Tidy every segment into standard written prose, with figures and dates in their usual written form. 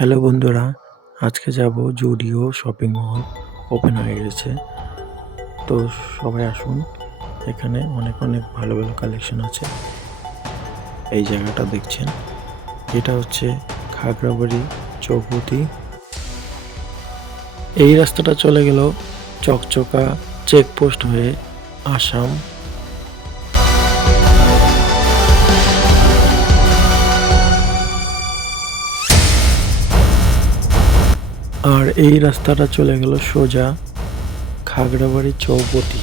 Hello বন্ধুরা, আজকে যাব জুডিও শপিং মল ওপেন হয়ে গেছে। তো সবাই আসুন, এখানে অনেক অনেক ভালো ভালো কালেকশন আছে। এই জায়গাটা দেখছেন, এটা হচ্ছে খাগড়াবাড়ি চৌপতি। এই রাস্তাটা চলে গেল চকচকা চেকপোস্ট হয়ে আসাম। আর এই রাস্তাটা চলে গেল সোজা খাগড়াবাড়ি চৌপতি।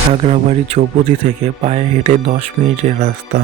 খাগড়াবাড়ি চৌপতি থেকে পায়ে হেঁটে 10 মিনিটের রাস্তা।